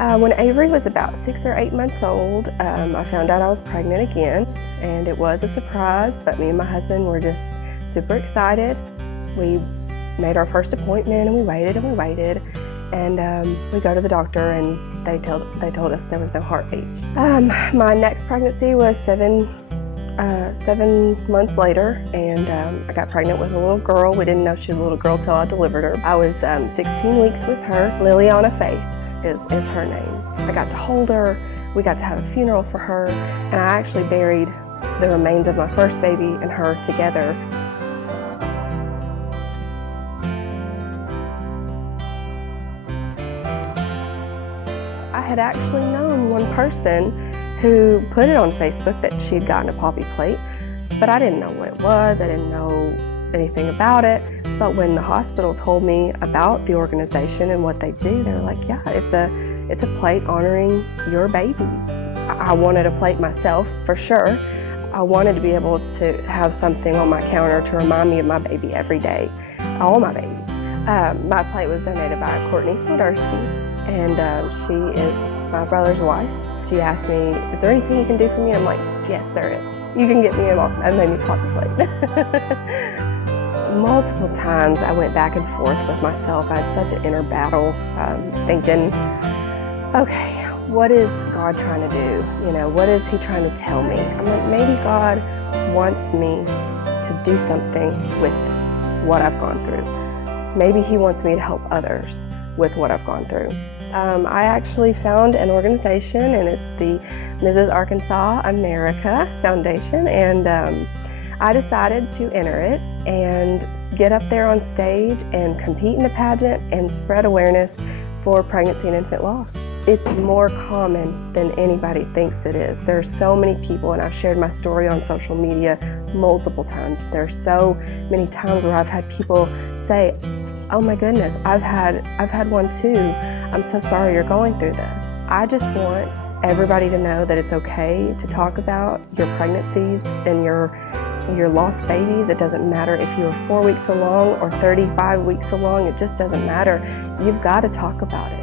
When Avery was about 6 or 8 months old, I found out I was pregnant again, and it was a surprise, but me and my husband were just super excited. We made our first appointment, and we waited, and we go to the doctor, and they told us there was no heartbeat. My next pregnancy was seven months later, and I got pregnant with a little girl. We didn't know she was a little girl till I delivered her. I was 16 weeks with her. Liliana Faith is her name. I got to hold her. We got to have a funeral for her, and I actually buried the remains of my first baby and her together. I had actually known one person who put it on Facebook that she had gotten a poppy plate, but I didn't know what it was. I didn't know anything about it. But when the hospital told me about the organization and what they do, they were like, yeah, it's a plate honoring your babies. I wanted a plate myself, for sure. I wanted to be able to have something on my counter to remind me of my baby every day, all my babies. My plate was donated by Courtney Swiderski, and she is my brother's wife. She asked me, is there anything you can do for me? I'm like, yes, there is. You can get me a Mamie's poppy plate. Multiple times I went back and forth with myself. I had such an inner battle, thinking, okay, what is God trying to do? You know, what is He trying to tell me? I'm like, maybe God wants me to do something with what I've gone through. Maybe He wants me to help others with what I've gone through. I actually found an organization, and it's the Mrs. Arkansas America Foundation, and I decided to enter it and get up there on stage and compete in the pageant and spread awareness for pregnancy and infant loss. It's more common than anybody thinks it is. There are so many people, and I've shared my story on social media multiple times. There are so many times where I've had people say, oh my goodness, I've had one too. I'm so sorry you're going through this. I just want everybody to know that it's okay to talk about your pregnancies and your lost babies. It doesn't matter if you're 4 weeks along or 35 weeks along. It just doesn't matter. You've got to talk about it.